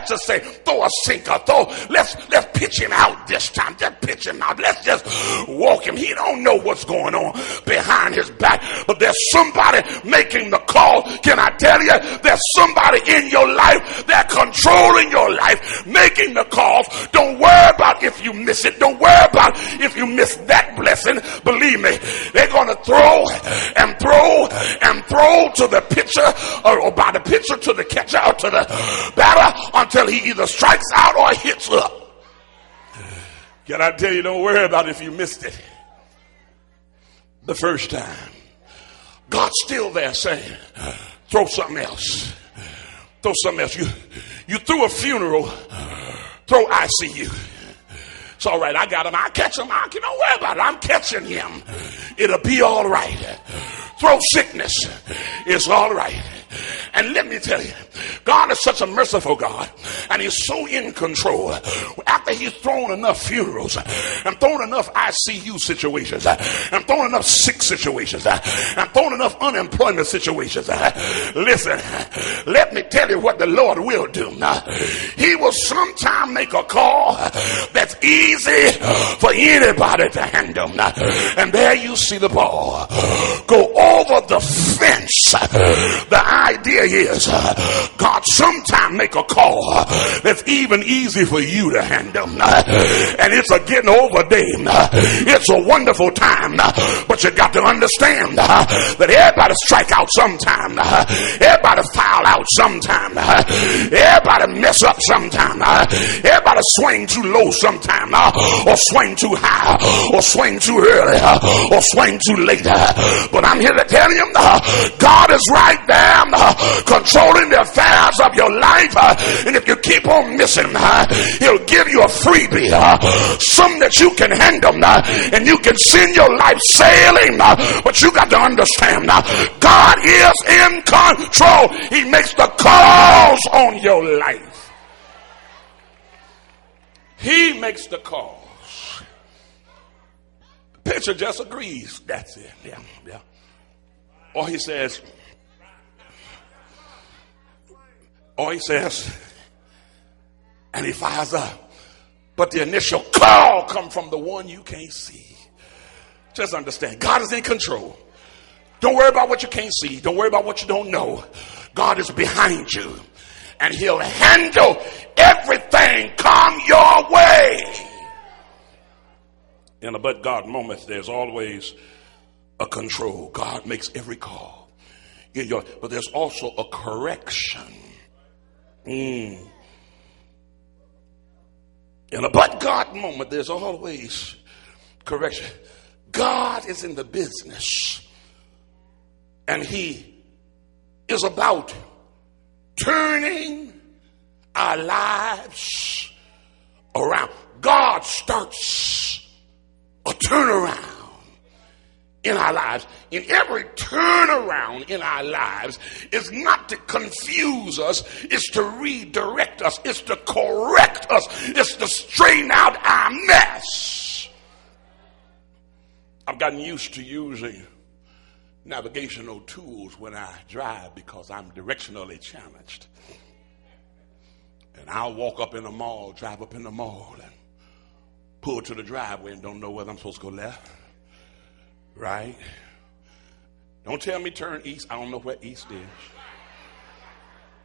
let's just say, throw a sinker, let's pitch him out this time. Just pitch him out. Let's just walk him. He don't know what's going on behind his back, but there's somebody making the call. Can I tell you, there's somebody in your life that controlling your life, making the calls. Don't worry about if you miss it. Don't worry about if you miss that blessing. Believe me, they're going to throw and throw and throw to the pitcher, or by the pitcher to the catcher or to the batter until he either strikes out or hits up. Can I tell you, don't worry about if you missed it the first time. God's still there saying, throw something else. Throw something else. You threw a funeral, throw ICU. It's all right. I got him. I'll catch him. Don't worry about it. I'm catching him. It'll be all right. Throw sickness. It's all right. And let me tell you, God is such a merciful God, and he's so in control. After he's thrown enough funerals and thrown enough ICU situations and thrown enough sick situations and thrown enough unemployment situations, listen, let me tell you what the Lord will do. He will sometime make a call that's easy for anybody to handle. And there you see the ball go over the fence. The idea is God sometime make a call that's even easy for you to handle, and it's a getting over day. It's a wonderful time, but you got to understand that everybody strike out sometime, everybody foul out sometime, everybody mess up sometime, everybody swing too low sometime, or swing too high, or swing too early, or swing too late. But I'm here to tell you, God is right there controlling the affairs of your life, and if you keep on missing, he'll give you a freebie, some that you can handle, and you can send your life sailing. But you got to understand, God is in control. He makes the calls on your life. He makes the calls. The picture just agrees. That's it. Yeah. Or he says, and he fires up. But the initial call comes from the one you can't see. Just understand, God is in control. Don't worry about what you can't see. Don't worry about what you don't know. God is behind you, and he'll handle everything come your way. In a but God moment, there's always a control. God makes every call. But there's also a correction. In a but God moment, there's always correction. God is in the business, and he is about turning our lives around. God starts a turnaround in our lives. In every turnaround in our lives is not to confuse us, it's to redirect us, it's to correct us, it's to straighten out our mess. I've gotten used to using navigational tools when I drive because I'm directionally challenged. And I'll walk up in the mall, drive up in the mall, and pull to the driveway and don't know whether I'm supposed to go left, right? Don't tell me turn east. I don't know where east is.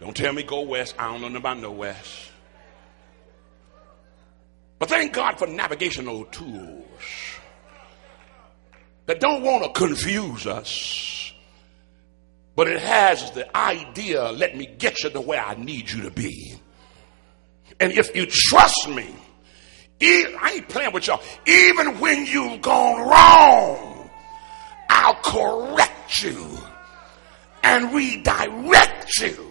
Don't tell me go west. I don't know about no west. But thank God for navigational tools that don't want to confuse us, but it has the idea, let me get you to where I need you to be. And if you trust me, I ain't playing with y'all. Even when you've gone wrong, I'll correct you and redirect you.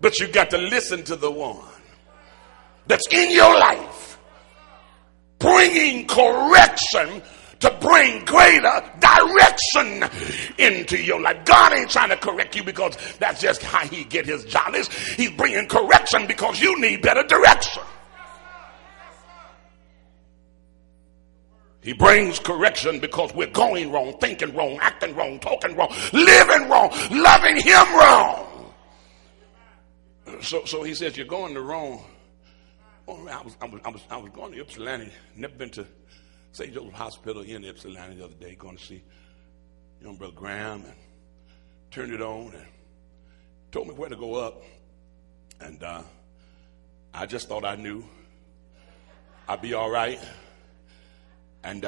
But you got to listen to the one that's in your life, bringing correction to bring greater direction into your life. God ain't trying to correct you because that's just how he get his jollies. He's bringing correction because you need better direction. He brings correction because we're going wrong, thinking wrong, acting wrong, talking wrong, living wrong, loving him wrong. So he says, you're going the wrong. Oh, man, I was going to Ypsilanti. Never been to St. Joseph Hospital in Ypsilanti the other day, going to see young Brother Graham, and turned it on and told me where to go up. And I just thought I knew I'd be all right. And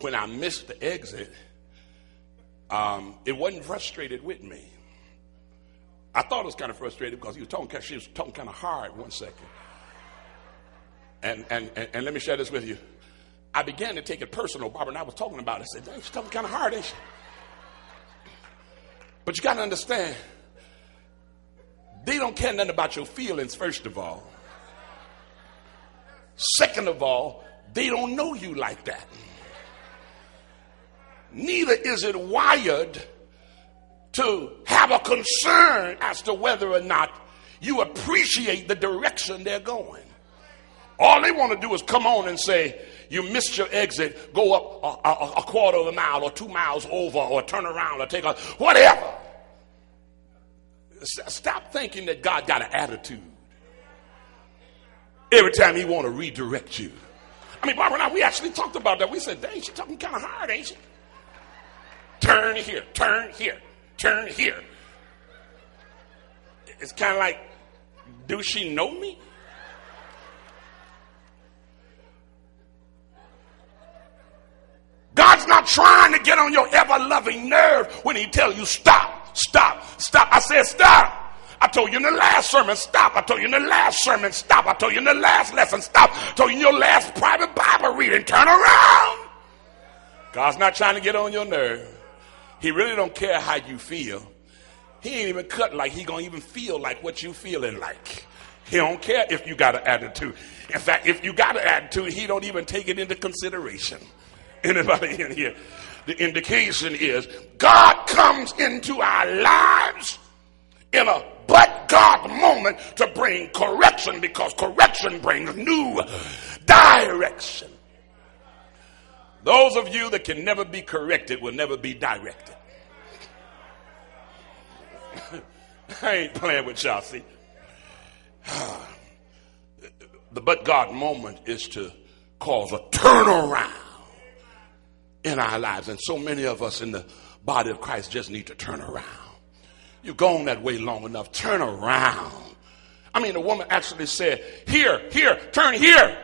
when I missed the exit, it wasn't frustrated with me. I thought it was kind of frustrated because she was talking kind of hard one second. And let me share this with you. I began to take it personal. Barbara and I was talking about it. I said, dang, she's talking kind of hard, ain't she? But you got to understand, they don't care nothing about your feelings, first of all. Second of all, they don't know you like that. Neither is it wired to have a concern as to whether or not you appreciate the direction they're going. All they want to do is come on and say, you missed your exit, go up a quarter of a mile or 2 miles over, or turn around or take a whatever. Stop thinking that God got an attitude every time he want to redirect you. I mean, Barbara and I, we actually talked about that. We said, dang, she's talking kind of hard, ain't she? Turn here, turn here, turn here. It's kind of like, do she know me? God's not trying to get on your ever-loving nerve when he tells you stop, stop, stop. I said stop. I told you in the last sermon, stop. I told you in the last sermon, stop. I told you in the last lesson, stop. I told you in your last private Bible reading, turn around. God's not trying to get on your nerve. He really don't care how you feel. He ain't even cut like he gonna even feel like what you feeling like. He don't care if you got an attitude. In fact, if you got an attitude, he don't even take it into consideration. Anybody in here? The indication is God comes into our lives in a but God moment to bring correction, because correction brings new direction. Those of you that can never be corrected will never be directed. I ain't playing with y'all, see. The but God moment is to cause a turnaround in our lives. And so many of us in the body of Christ just need to turn around. You've gone that way long enough. Turn around. I mean, the woman actually said, here, turn here.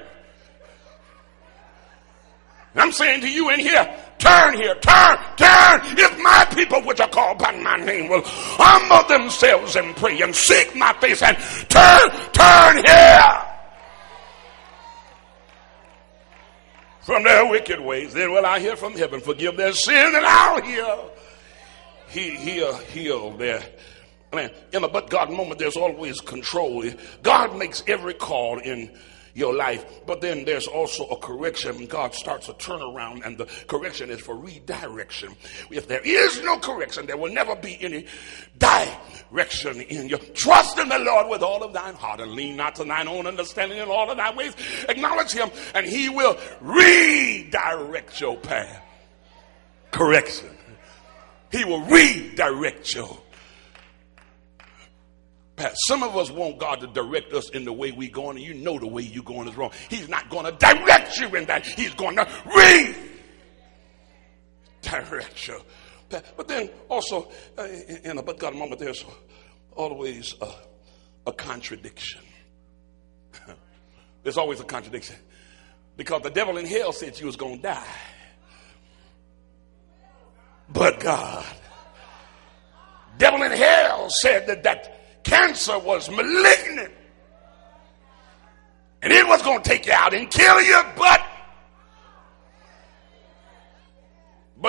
And I'm saying to you in here, turn here, turn. If my people which are called by my name will humble themselves and pray and seek my face and turn here from their wicked ways, then will I hear from heaven, forgive their sin, and I'll heal their land. In a but God moment, there's always control. God makes every call in your life, but then there's also a correction. God starts a turnaround, and the correction is for redirection. If there is no correction, there will never be any direction in you. Trust in the Lord with all of thine heart, and lean not to thine own understanding. In all of thy ways acknowledge him, and he will redirect your path. Correction. He will redirect your path. Some of us want God to direct us in the way we're going, and you know the way you're going is wrong. He's not going to direct you in that. He's going to redirect your path. But then also, in a but God moment, there's always a contradiction. There's always a contradiction. Because the devil in hell said you was going to die. But God. Devil in hell said that cancer was malignant. And it was going to take you out and kill you, but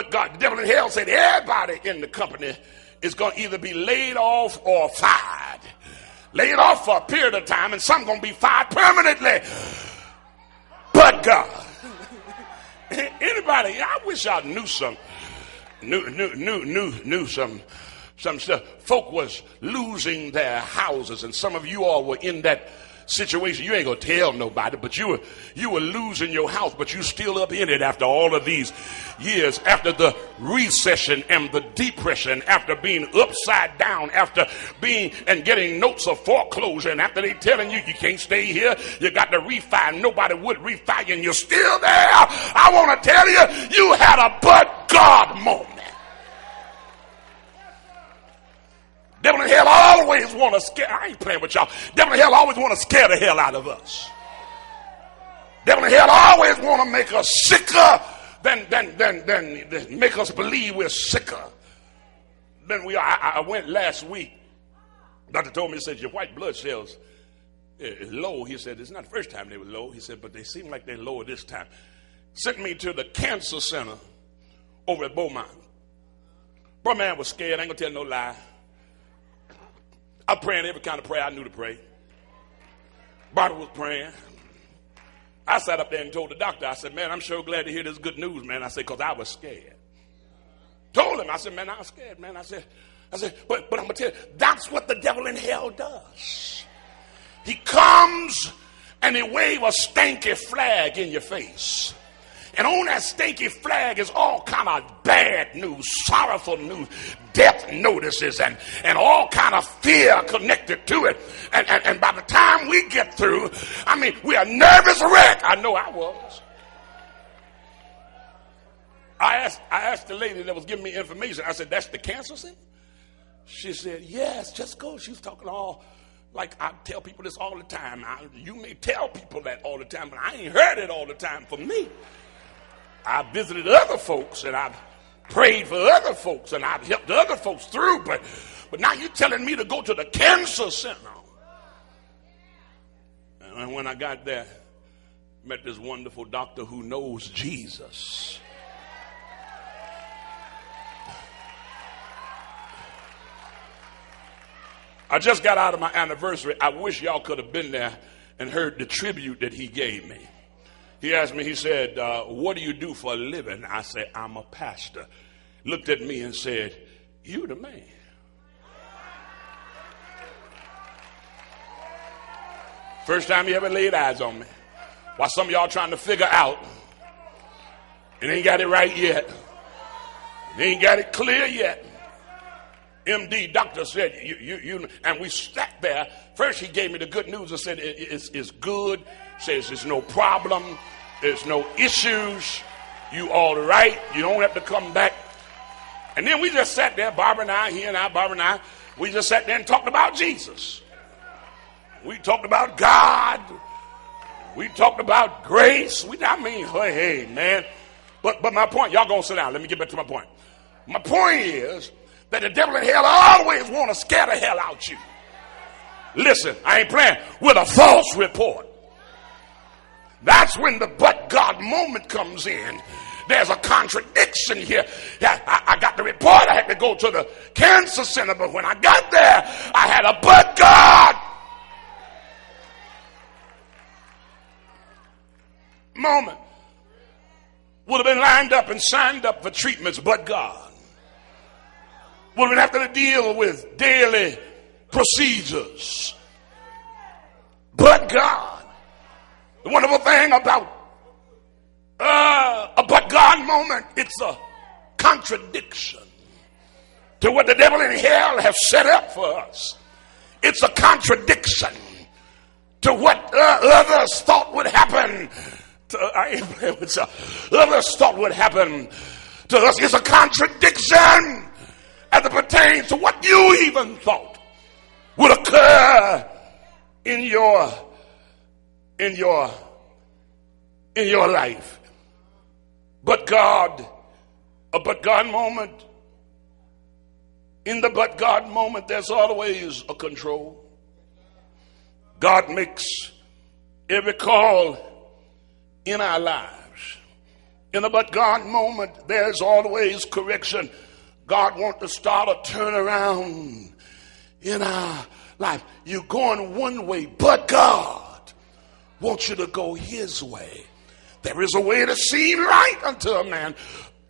God, the devil in hell said everybody in the company is going to either be laid off or fired. Laid off for a period of time, and some going to be fired permanently. But God. Anybody, I wish I knew some. Knew some stuff. Folk was losing their houses, and some of you all were in that situation. You ain't gonna tell nobody, but you were losing your house, but you still up in it after all of these years, after the recession and the depression, after being upside down, after being and getting notes of foreclosure, and after they telling you can't stay here, you got to refi, nobody would refi you, and you're still there. I want to tell you, you had a but God moment. Devil in hell always want to scare. I ain't playing with y'all. Devil in hell always want to scare the hell out of us. Devil in hell always want to make us sicker than make us believe we're sicker than we are. I went last week. Doctor told me, he said, your white blood cells is low. He said, it's not the first time they were low. He said, but they seem like they're lower this time. Sent me to the cancer center over at Beaumont. Bro, man was scared. I ain't going to tell no lie. I'm praying every kind of prayer I knew to pray. Barbara was praying. I sat up there and told the doctor, I said, man, I'm sure glad to hear this good news, man. I said, because I was scared. Told him, I said, man, I was scared, man. I said, but I'm going to tell you, that's what the devil in hell does. He comes and he waves a stanky flag in your face. And on that stinky flag is all kind of bad news, sorrowful news, death notices, and all kind of fear connected to it. And by the time we get through, I mean, we are nervous wreck. I know I was. I asked the lady that was giving me information. I said, that's the cancer center? She said, yes, just go. She was talking all like I tell people this all the time. You may tell people that all the time, but I ain't heard it all the time for me. I visited other folks and I've prayed for other folks and I've helped other folks through, but now you're telling me to go to the cancer center. And when I got there, met this wonderful doctor who knows Jesus. I just got out of my anniversary. I wish y'all could have been there and heard the tribute that he gave me. He asked me, he said, what do you do for a living? I said, I'm a pastor. Looked at me and said, you the man. First time he ever laid eyes on me. While some of y'all trying to figure out, and ain't got it right yet. They ain't got it clear yet. MD doctor said, you, and we sat there. First he gave me the good news and said, it's good. Says there's no problem. There's no issues. You all right. You don't have to come back. And then we just sat there, Barbara and I, we just sat there and talked about Jesus. We talked about God. We talked about grace. Hey, man. But my point, y'all gonna sit down. Let me get back to my point. My point is that the devil in hell always want to scare the hell out you. Listen, I ain't playing with a false report. That's when the but God moment comes in. There's a contradiction here. I got the report. I had to go to the cancer center, but when I got there, I had a but God moment. Would have been lined up and signed up for treatments, but God. Would have been having to deal with daily procedures, but God. The wonderful thing about a but God moment, it's a contradiction to what the devil in hell have set up for us. It's a contradiction to what others thought would happen to, I ain't playing with you. Others thought would happen to us. It's a contradiction as it pertains to what you even thought would occur in your life. But God, a but God moment. In the but God moment, there's always a control. God makes every call in our lives. In the but God moment, there's always correction. God wants to start a turnaround in our life. You're going one way, but God wants you to go his way. There is a way to seem right unto a man,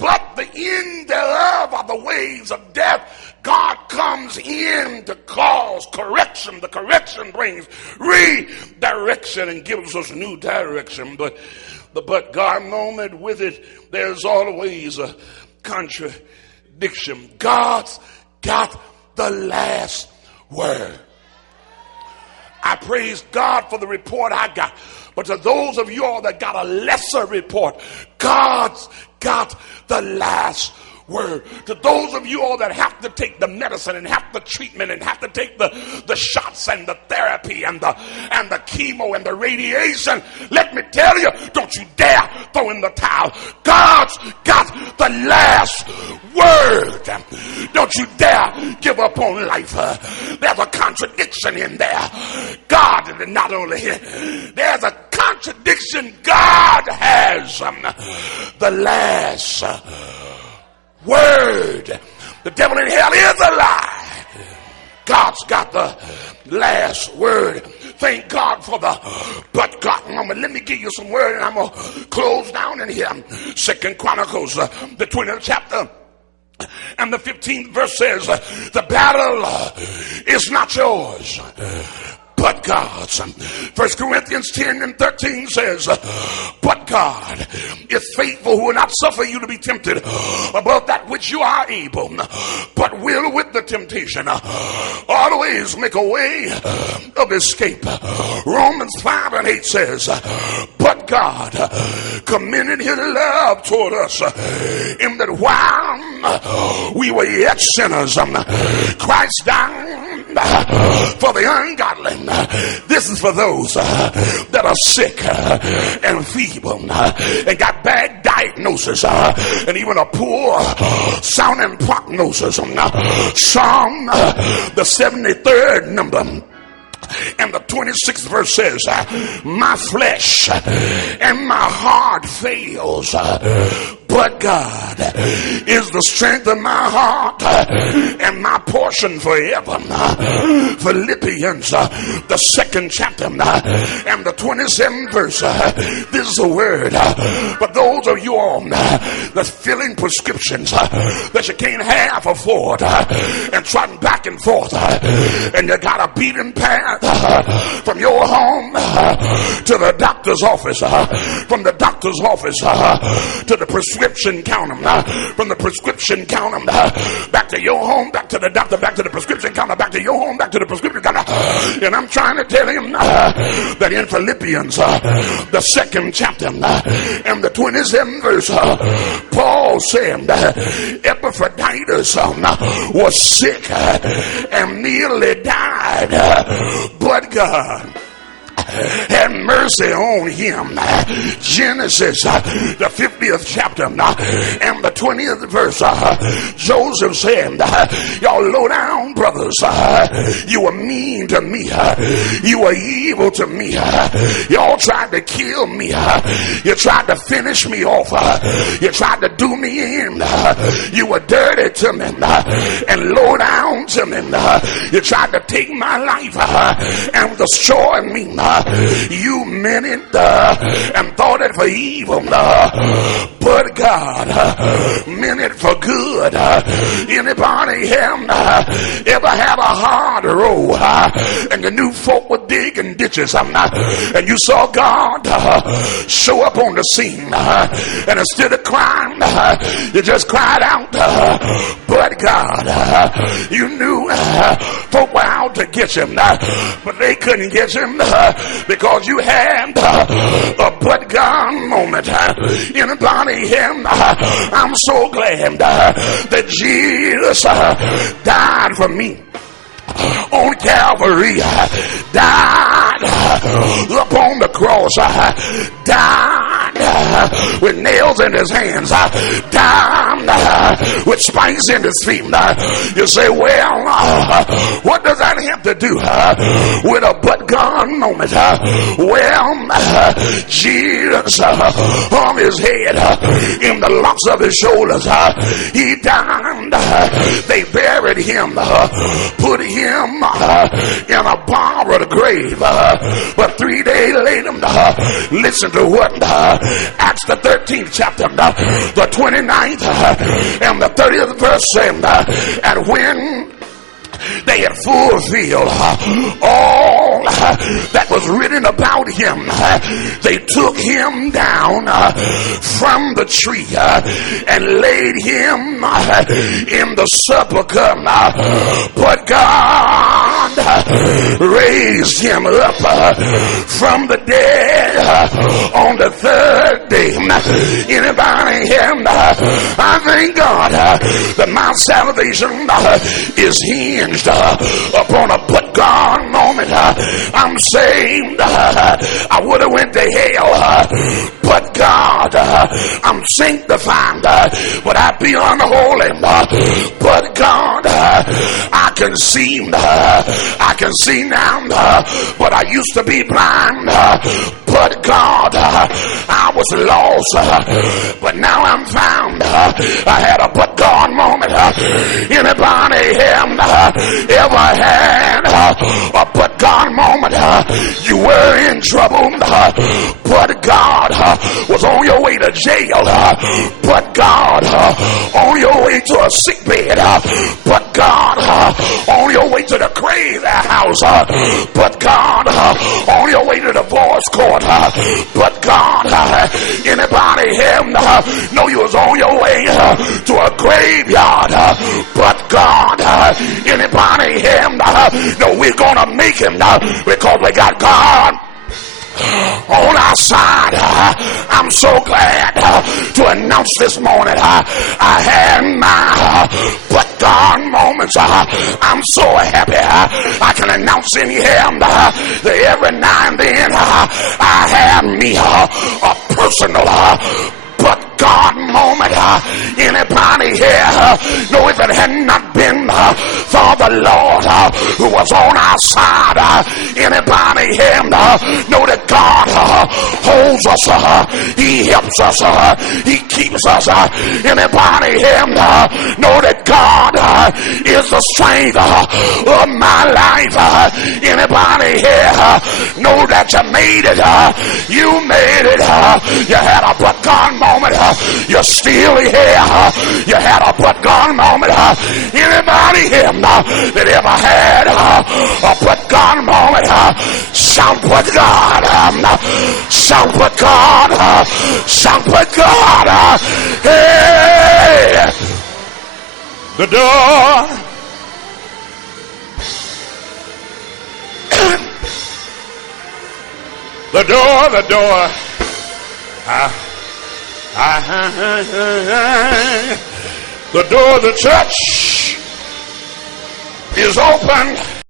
but the end thereof are the ways of death. God comes in to cause correction. The correction brings redirection and gives us new direction. But the but God moment with it, there's always a contradiction. God's got the last word. I praise God for the report I got. But to those of you all that got a lesser report, God's got the last word. To those of you all that have to take the medicine and have the treatment and have to take the shots and the therapy and the chemo and the radiation, let me tell you, don't you dare throw in the towel. God's got the last word. Don't you dare give up on life. There's a contradiction in there. God, not only here, there's a contradiction. God has the last word. The devil in hell is a lie. God's got the last word. Thank God for the but God moment. Let me give you some word and I'm going to close down in here. 2 Chronicles, the 20th chapter and the 15th verse says, the battle is not yours, but God's. 1 Corinthians 10 and 13 says, but God is faithful, who will not suffer you to be tempted above that which you are able, but will with the temptation always make a way of escape. Romans 5 and 8 says, but God commended his love toward us in that while we were yet sinners, Christ died for the ungodly. This is for those that are sick and feeble and got bad diagnosis and even a poor sounding prognosis. Psalm the 73rd number and the 26th verse says, my flesh and my heart fails, but God is the strength of my heart and my portion forever. Philippians, the 2nd chapter and the 27th verse. This is a word. But those of you all that's filling prescriptions that you can't half afford and trotting back and forth, and you got a beaten path from your home to the doctor's office, from the doctor's office to the prescription counter, from the prescription counter back to your home, back to the doctor, back to the prescription counter, back to your home, back to the prescription counter. And I'm trying to tell him that in Philippians, the 2nd chapter and the 27th verse, Paul said Epaphroditus was sick and nearly died, but God had mercy on him. Genesis, the 50th chapter and the 20th verse. Joseph said, y'all low down brothers, you were mean to me, you were evil to me, y'all tried to kill me, you tried to finish me off, you tried to do me in, you were dirty to me and low down to me, you tried to take my life and destroy me. You meant it and thought it for evil, but God meant it for good. Anybody ever had a hard road and you knew folk were digging ditches and you saw God show up on the scene, and instead of crying you just cried out, but God. You knew folk were out to get you, but they couldn't get you because you had a but God moment. Anybody here? I'm so glad that Jesus died for me on Calvary, died upon the cross, died with nails in his hands, died with spikes in his feet. You say, well, what does that have to do with a but God God moment. Jesus on his head, in the locks of his shoulders, he died. They buried him, put him in a borrowed grave. But 3 days later, listen to what Acts the 13th chapter, the 29th and the 30th verse said, and when they had fulfilled all that was written about him, they took him down from the tree and laid him in the sepulchre. But God raised him up from the dead on the third day. Anybody here? I thank God that my salvation is hinged upon a but God moment. I'm saved. I would have went to hell, but God, I'm sanctified, but I be unholy. But God, I can see now, but I used to be blind. But God, I was lost, but now I'm found. I had a but God moment. Anybody here ever had a but God moment? You were in trouble, but God was on your way to jail. But God on your way to a sick bed. But God on your way to the crazy house. But God on your way to the divorce court. But God, anybody here know you was on your way to a graveyard? But God, anybody here know we're gonna make him because we got God on our side. I'm so glad to announce this morning I had my but God moments. I'm so happy I can announce in here that every now and then I have me a personal but God moment. Anybody here know if it had not been for the Lord who was on our side? Anybody here know that God holds us, he helps us, he keeps us? Anybody here know that God is the strength of my life? Anybody here know that you made it? You made it. You had a but God moment. You're still here. You had a but God moment. Anybody here that ever had a but God moment? Shout but God. Shout but God. Shout but God. Hey! The door. The door. The door of the church is open.